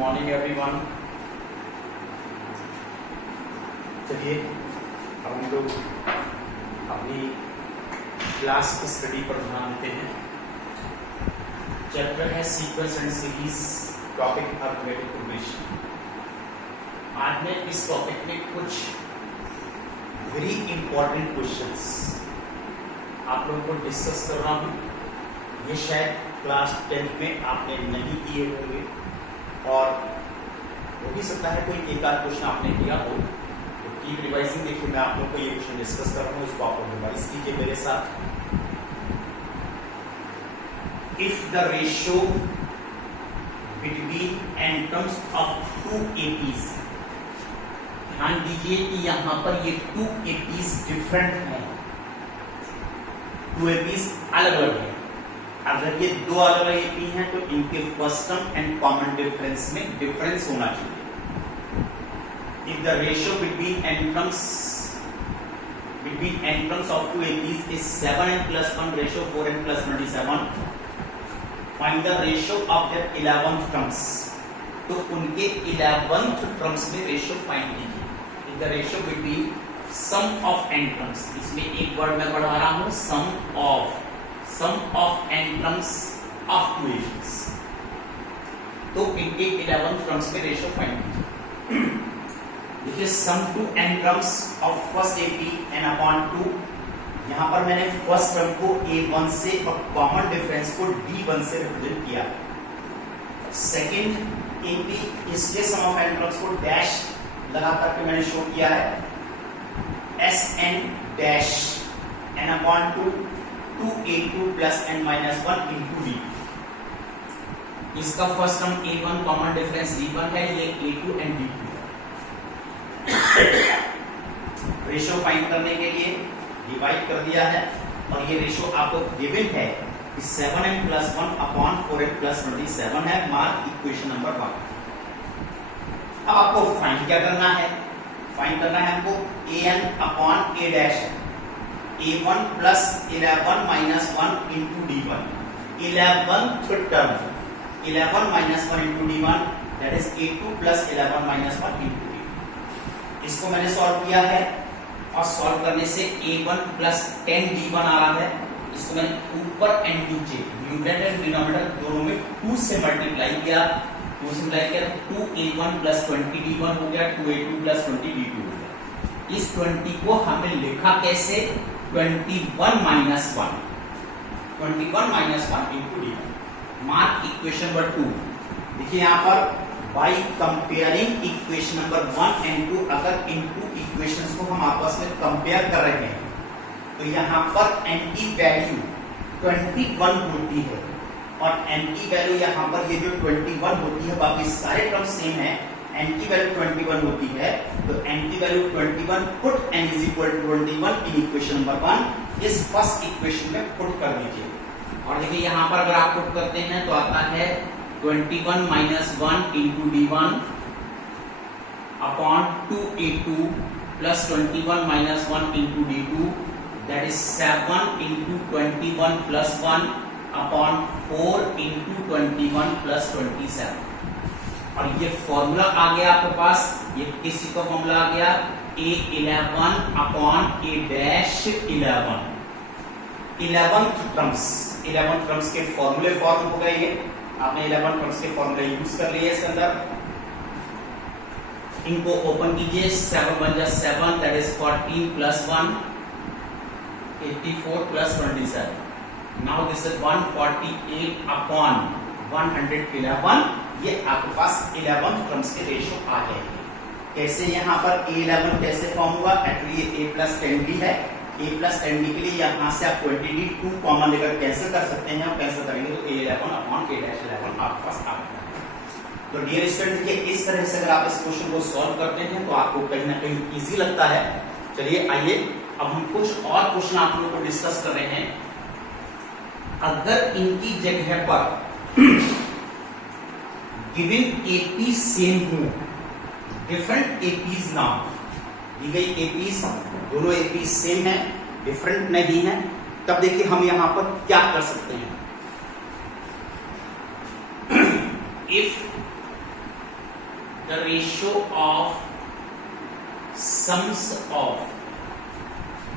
Morning everyone. चलिए अब हम लोग अपनी क्लास की स्टडी पर ध्यान देते हैं। चैप्टर है sequence and series, topic arithmetic progression. आज मैं इस टॉपिक में कुछ वेरी इंपॉर्टेंट क्वेश्चंस आप लोगों को डिस्कस कर रहा हूँ। ये शायद क्लास 10th में आपने नहीं किए होंगे और हो भी सकता है कोई एक आध क्वेश्चन आपने किया हो, तो कीप रिवाइजिंग। देखिए मैं आप लोगों को ये क्वेश्चन डिस्कस कर रहा हूँ, इसको आप लोग रिवाइज कीजिए मेरे साथ। If the ratio between atoms of two APs, ध्यान दीजिए कि यहां पर ये टू एपीज डिफरेंट हैं, टू एपीज अलग अलग है। अगर ये दो अलग अलग एपी हैं तो इनके first term and common difference में डिफरेंस होना चाहिए। If the ratio between atoms of two APs is 7n+1 ratio 4n+27, find the ratio of their 11th terms. तो उनके 11th टर्म्स में रेशियो फाइंड कीजिए। If the ratio between sum of n terms, इसमें एक word मैं बढ़ा रहा हूं, sum of n terms of two APs, तो इनके 11th टर्म्स में रेशियो फाइंड कीजिए। देखिए sum to n terms of first AP n/2, यहां पर मैंने फर्स्ट टर्म को a1 से और कॉमन डिफरेंस को d1 से रिप्रेजेंट किया। सेकंड एपी, इसके सम ऑफ n टर्म्स को डैश लगा करके मैंने शो किया है, Sn dash n/2 2a2 plus n-1 into d। इसका first term a1 common difference d1 है, ये a2 and d2 है। रेशियो फाइंड करने के लिए डिवाइड कर दिया है और ये रेशियो आपको गिवन है कि 7n+1/4n+27 है। Mark equation number 1। अब आपको फाइंड क्या करना है? फाइंड करना है हमको an/a dash a1 plus 11 minus 1 into d1, 11th term 11 minus 1 into d1, that is a2 plus 11 minus 1 into d2। इसको मैंने सॉल्व किया है और सॉल्व करने से a1 plus 10 d1 आ रहा है। इसको मैंने ऊपर एंड नीचे न्यूमरेटर एंड डिनोमिनेटर दोनों में 2 से मल्टीप्लाई किया, 2 से मल्टीप्लाई किया तो 2a1 plus 20 d1 हो गया, 2a2 plus 20 d2 हो गया। इस 20 को हमने लिखा कैसे? 21 minus 1 into d1। Mark equation number 2। देखिए यहां पर by comparing equation number 1 and 2, अगर इन टू इक्वेशंस को हम आपस में कंपेयर कर रहे हैं तो यहां पर n की वैल्यू 21 होती है और n की वैल्यू यहां पर ये जो 21 होती है, बाकी सारे टर्म सेम है, n की वैल्यू 21 होती है, तो n की value 21, put n is equal to 21 in equation number 1, इस फर्स्ट इक्वेशन में पुट कर दीजिए। और देखिए यहां पर अगर आप पुट करते हैं तो आता है 21 minus 1 into d1 upon 2a2 plus 21 minus 1 into d2, that is 7 into 21 plus 1 upon 4 into 21 plus 27। और ये फॉर्मूला आ गया आपके पास, ये किसी का फॉर्मूला आ गया a11 upon a dash 11, 11th terms के फॉर्मूले फॉर्म हो गए। ये आपने 11 टर्म्स के फॉर्मूले यूज कर लिए इसके अंदर। इनको ओपन कीजिए, 7 1 जा 7, that is 14 plus 1 84 plus 27। Now this is 148 upon 111। ये आपके पास 11th टर्म्स के रेशियो आ जाएंगे। कैसे? यहाँ पर a11 कैसे फॉर्म हुआ? एक्चुअली a plus 10d है, a plus 10d के लिए यहाँ से आप 20d 2 कॉमन लेकर कैंसिल कर सकते हैं। कैंसिल करेंगे तो a11 अपॉन a-11 आपके पास आ गया। तो डियर स्टूडेंट, देखिए इस तरह से अगर आप इस क्वेश्चन को सॉल्व करते हैं तो आपको कहीं ना कहीं इजी लगता है। चलिए आइए अब हम कुछ और क्वेश्चन आप लोगों को डिस्कस कर रहे हैं। अगर इनकी जगह पर गिवन एपी सेम हो, डिफरेंट एपीज ना हो, दी गई एपीज दोनों एपीज सेम है, डिफरेंट नहीं है, तब देखिए हम यहां पर क्या कर सकते हैं। If the ratio of sums of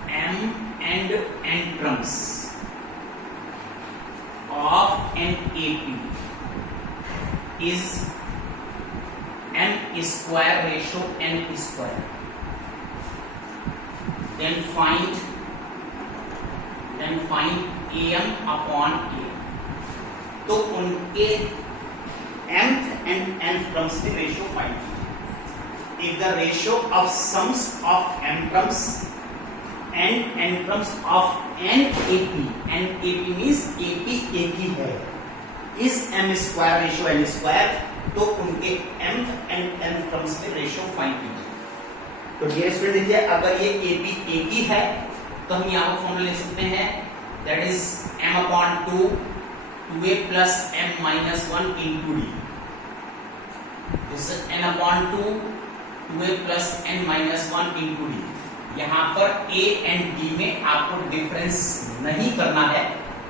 m and n terms of an AP is m square ratio n square. Then find am upon a. तो उनके mth and nth terms की रेशियो फाइंड कीजिए. If the ratio of sums of m terms and n terms of n AP means AP एक ही है, is m square ratio n square, तो उनके mth and nth terms की ratio find कीजिए. तो ये स्टूडेंट देखिए, अगर ये AP एक ही है तो हम यहाँ पर फॉर्मूला लिख सकते हैं, that is m upon 2a plus m minus 1 into d. This is n upon 2a plus n minus 1 into d. यहाँ पर a and d में आपको डिफरेंस नहीं करना है,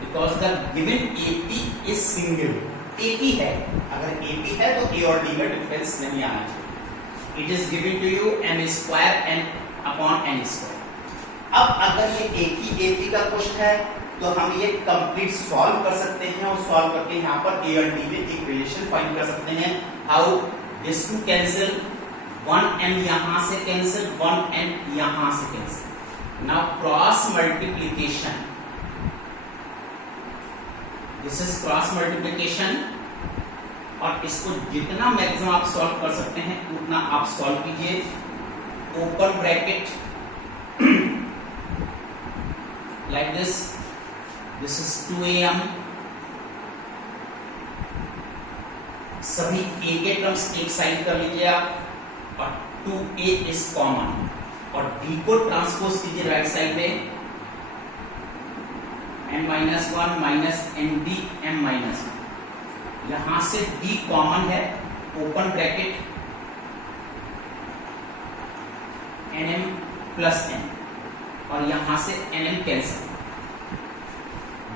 because the given AP is single. AP है, अगर AP है तो a और d में डिफरेंस नहीं आना चाहिए. It is given to you m square n upon n square. अब अगर ये एक ही AP का क्वेश्चन है तो हम ये कंप्लीट सॉल्व कर सकते हैं और सॉल्व करके यहाँ पर a और d में एक रिलेशन फाइंड कर सकते हैं. How? This to cancel, 1m यहाँ से कैंसिल, 1n यहाँ से cancel. Now cross multiplication, this is cross multiplication, और इसको जितना मैक्सिमम आप सॉल्व कर सकते हैं उतना आप सॉल्व कीजिए. Open bracket like this is 2am. सभी a के टर्म्स एक साइड कर लीजिए आप, और 2a इज कॉमन, और d को ट्रांसपोज कीजिए राइट साइड में, n minus 1 minus nd m minus 1. यहां से d कॉमन है, open bracket nm plus n, और यहां से nm cancel.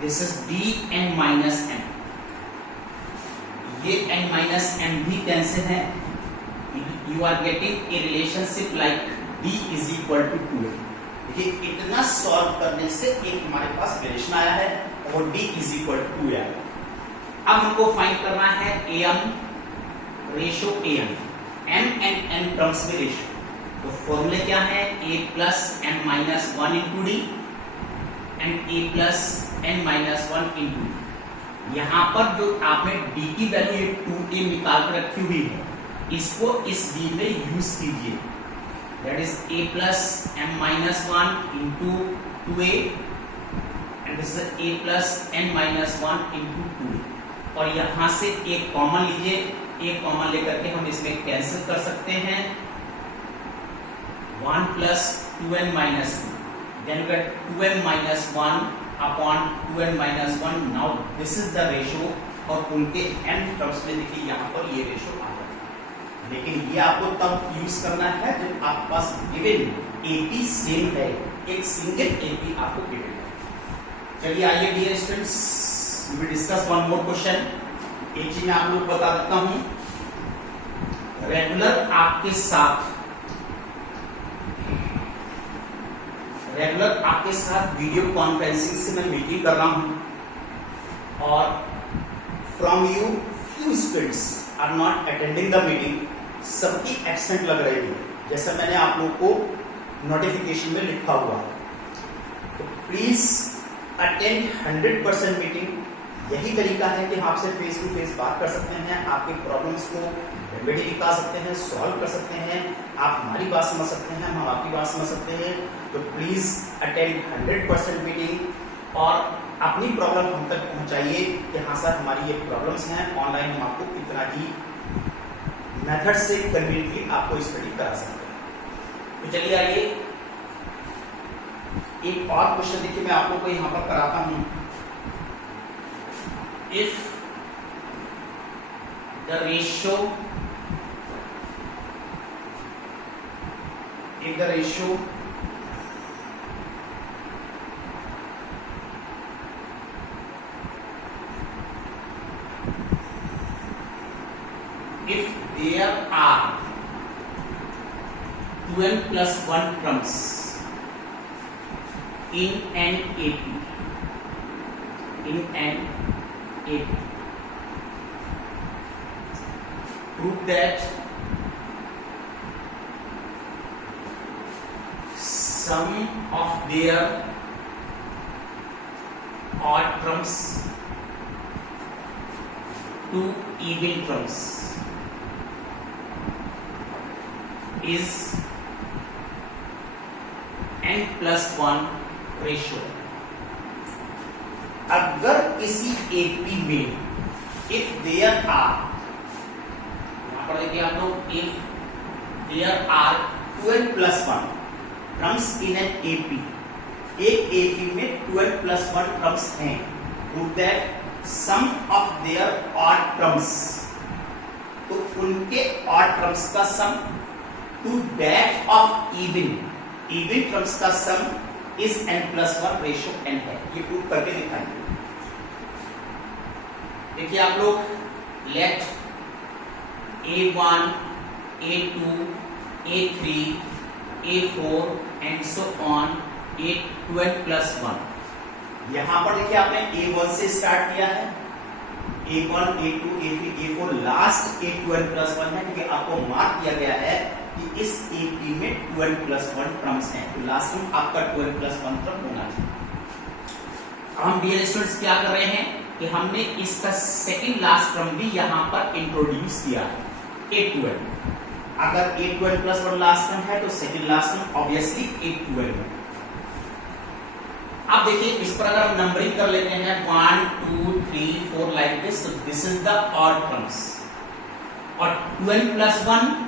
This is dn minus m. ये n minus m भी कैंसिल है. You are getting a relationship like d is equal to 2a. देखिए, इतना सॉल्व करने से एक हमारे पास रिलेशन आया है और d is equal to 2a. अब हमको फाइंड करना है am ratio am, m and n terms में रेशियो. तो फॉर्मूले क्या है? a plus m minus 1 into d and a plus n minus 1 into d. यहाँ पर जो आपने d की वैल्यू 2a निकाल कर रखी हुई है, इसको इस d में यूज कीजिए. That is a plus m minus 1 into 2a and this is a plus n minus 1 into 2a. और यहाँ से एक कॉमन लीजिए, एक कॉमन लेकर के हम इसमें कैंसिल कर सकते हैं. 1 plus 2n minus 2. Then we get 2m minus 1 upon 2n minus 1. Now this is the ratio, और उनके n टर्म्स में देखिए यहाँ पर ये रेशियो आ रहा है. लेकिन ये आपको तब यूज करना है जब आपके पास गिवन AP सेम है, एक सिंगल AP आपको गिवन है. चलिए आइए dear students, we will discuss one more question. एक चीज मैं आप लोग बता देता हूं, रेगुलर आपके साथ वीडियो कॉन्फ्रेंसिंग से मैं मीटिंग कर रहा हूं, और from you few students are not attending the meeting. सबकी एब्सेंट लग रही है, जैसा मैंने आप लोगों को नोटिफिकेशन में लिखा हुआ है. तो प्लीज अटेंड 100% मीटिंग. यही तरीका है कि हम आपसे फेस टू फेस बात कर सकते हैं, आपके प्रॉब्लम्स को रेमेडी निकाल सकते हैं, सॉल्व कर सकते हैं. आप हमारी बात समझ सकते हैं, हम आपकी बात समझ सकते हैं. तो प्लीज अटेंड 100% मीटिंग और अपनी प्रॉब्लम हम तक पहुंचाइए कि हाँ सर हमारी ये प्रॉब्लम्स हैं. ऑनलाइन हम आपको इतना ही मेथड से कन्वीनियंटली आपको स्टडी करा सकते हैं. तो चलिए आइए एक और क्वेश्चन देखिए, मैं आप लोग को यहाँ पर कराता हूं. If the ratio if there are 2n plus 1 terms in an AP. Prove that sum of their odd terms to even terms is n plus 1 ratio. अगर किसी एपी में इफ देयर आर, यहां पर देखिए आप लोग, if there are 12 plus 1 terms in an AP, एक AP में 12 प्लस 1 टर्म्स हैं, prove that sum of their odd terms, तो उनके ऑड टर्म्स का sum to that of even terms का सम इस n प्लस 1 रेशियो n है। ये प्रूव करके दिखाएंगे। देखिए आप लोग, let a1 a2 a3 a4 and so on a12 plus 1। यहां पर देखिए आपने a1 से स्टार्ट किया है, a1 a2 a3 a4 last a12 plus 1 है, क्योंकि आपको मार्क किया गया है कि इस एपी में 12 प्लस 1 टर्म्स हैं, तो लास्ट में आपका 12 प्लस 1 टर्म होना चाहिए। अब हम डियर स्टूडेंट्स क्या कर रहे हैं कि हमने इसका सेकंड लास्ट टर्म भी यहां पर इंट्रोड्यूस किया है, a12। अगर a12 प्लस 1 लास्ट टर्म है तो second last term obviously a12 है। अब देखिए इस पर अगर हम नंबरिंग कर लेते हैं 1 2 3 4 लाइक दिस, तो this is the odd terms, और 12 प्लस 1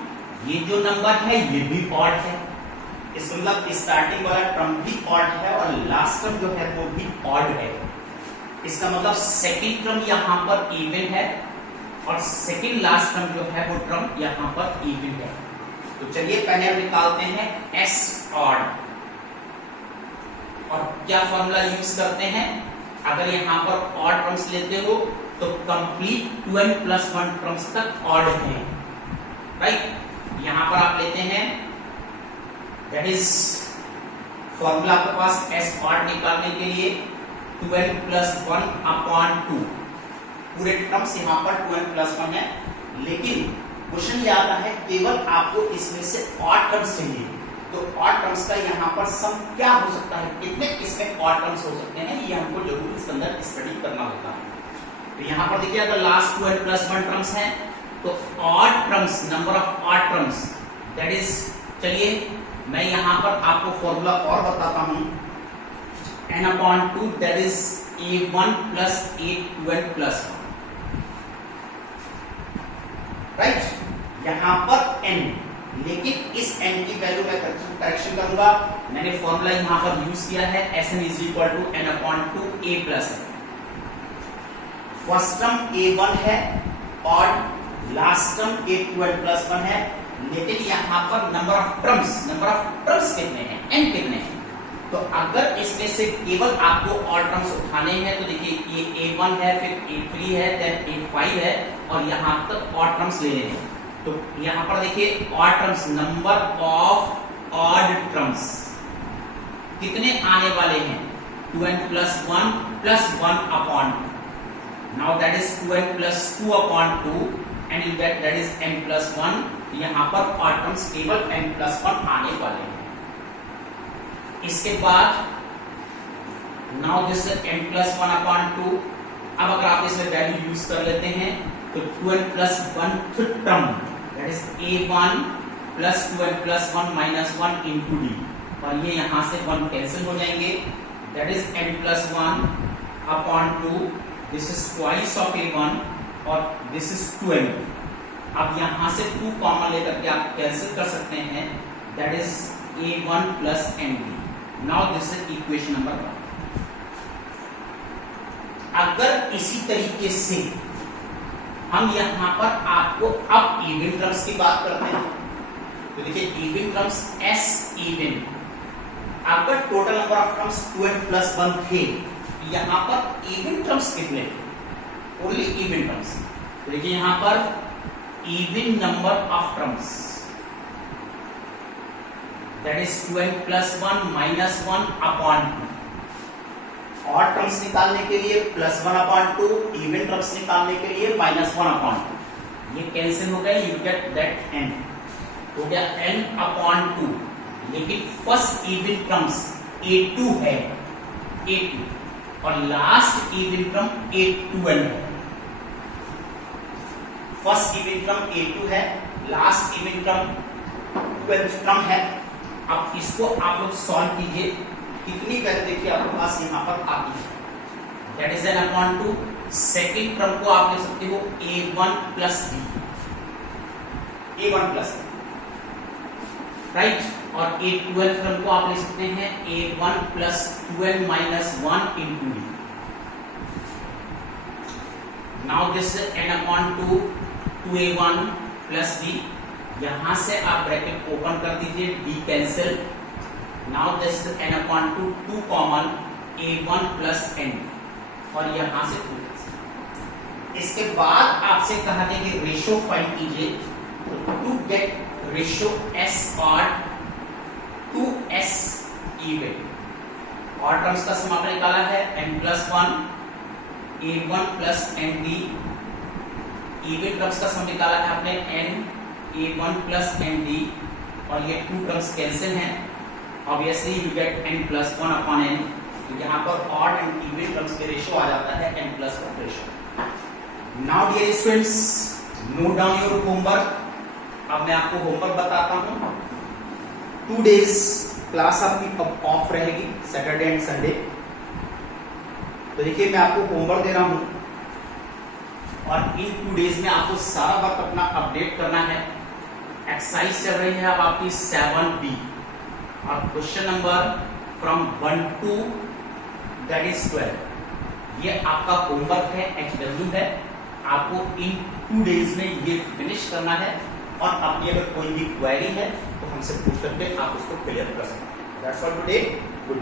ये जो नंबर है ये भी ऑड है, इसका मतलब स्टार्टिंग वाला टर्म भी ऑड है और लास्ट टर्म जो है वो भी ऑड है। इसका मतलब सेकंड टर्म यहां पर इवन है और सेकंड लास्ट टर्म जो है वो टर्म यहां पर इवन है। तो चलिए पहले हम निकालते हैं एस ऑड, और क्या फॉर्मूला यूज करते हैं, अगर यहां पर ऑड टर्म्स लेते हो तो कंप्लीट 12 प्लस 1 टर्म्स तक ऑड है, राइट। यहां पर आप लेते हैं, दैट इज फॉर्मूला आपके पास एस ऑड निकालने के लिए 12 प्लस 1 अपॉन 2, पूरे टर्म्स यहां पर 12 प्लस 1 है, लेकिन क्वेश्चन ये आता है केवल आपको इसमें से ऑड टर्म्स चाहिए, तो ऑड टर्म्स का यहां पर सम क्या हो सकता है, कितने इसमें ऑड टर्म्स हो सकते हैं, ये हमको जरूर इसके अंदर स्टडी करना होता है। तो यहां पर देखिए अगर लास्ट 12 प्लस 1 टर्म्स हैं तो odd terms, number of odd terms, that is, चलिए मैं यहां पर आपको फॉर्मूला और बताता हूं, n upon 2 that is a1 plus a12 plus 1, right. यहां पर n, लेकिन इस n की वैल्यू मैं करेक्शन करूंगा, मैंने फॉर्मूला यहां पर यूज किया है Sn is equal to n upon 2 a plus n। First term a1 है और लास्ट टर्म a12 प्लस 1 है, लेकिन यहां पर नंबर ऑफ टर्म्स कितने हैं, n कितने हैं, तो अगर इसमें से केवल आपको ऑड टर्म्स उठाने हैं तो देखिए ये a1 है, फिर a3 है, देन a5 है, और यहां तक ऑड टर्म्स ले लेने हैं। तो यहां पर देखिए odd terms, number of odd terms कितने आने वाले हैं, 12 plus 1 upon 2, now that is 12 plus 2 upon 2 and you get that is n plus 1। यहां पर ऑड टर्म्स केवल n प्लस 1 आने वाले हैं। इसके बाद now this n plus 1 upon 2, अब अगर आप इसमें वैल्यू यूज कर लेते हैं तो 12 plus 1 term that is a1 plus 12 plus 1 minus 1 into d, और ये यहां से 1 कैंसिल हो जाएंगे, that is n plus 1 upon 2, this is twice of a1 और दिस इज 12। अब यहां से 2 कॉमन लेकर के आप कैंसिल कर सकते हैं, that is a1 plus nd। Now this is equation number 1। अगर इसी तरीके से हम यहां पर आपको अब इवन टर्म्स की बात करते हैं, तो देखिए इवन टर्म्स s इवन, अगर total number of terms 12 plus 1 थे, यहां पर इवन टर्म्स कितने थे, ओनली इवन टर्म्स। तो देखिए यहां पर even number of terms that is 12 plus 1 minus 1 upon 2। Odd terms निकालने के लिए प्लस 1 अपॉन 2, इवन टर्म्स निकालने के लिए माइनस 1 अपॉन 2। ये कैंसिल हो गए, यू गेट दैट n हो गया n अपॉन 2। लेकिन फर्स्ट इवन टर्म्स a2 है, a2, और लास्ट इवन टर्म a12 है। फर्स्ट इवन टर्म a2 है, last even term 12th term है। अब इसको आप लोग सॉल्व कीजिए। कितनी वैल्यू देखिए आपके पास यहां पर आती है, that is n upon 2। Second term को आप ले सकते हो a1 plus b, a1 plus right, और a12 टर्म को आप ले सकते हैं a1 plus 12 minus 1 into d। Now this n upon 2 2a1 plus b, यहां से आप ब्रैकेट ओपन कर दीजिए, d cancel. Now this n upon 2 2 common a1 plus n, और यहां से 2। इसके बाद आपसे कहा गया कि रेशियो फाइंड कीजिए to get ratio s odd to s even. Odd terms का सम आपने निकाला है n plus 1 a1 plus nd। Even terms का सम निकाला है आपने n a1 प्लस nd, और ये 2 टर्म्स कैंसिल हैं। Obviously you get n plus 1 upon n। तो यहाँ पर ऑड एंड इवन टर्म्स के रेशियो आ जाता है n plus 1 ratio. Now dear students, note down your homework. अब मैं आपको होमवर्क बताता हूँ। 2 डेज क्लास आपकी ऑफ रहेगी, सैटरडे एंड संडे। तो देखिए मैं आपको होमवर्क दे रहा हूं, और इन 2 डेज में आपको सारा वर्क अपना अपडेट करना है। एक्सरसाइज चल रही है अब आपकी 7B, और question number from 1 to that is 12। ये आपका होमवर्क है, HW है। आपको इन 2 डेज में ये फिनिश करना है, और आपकी अगर कोई भी क्वेरी है तो हमसे पूछ करके आप उसको क्लियर कर सकते हैं। That's all today, good.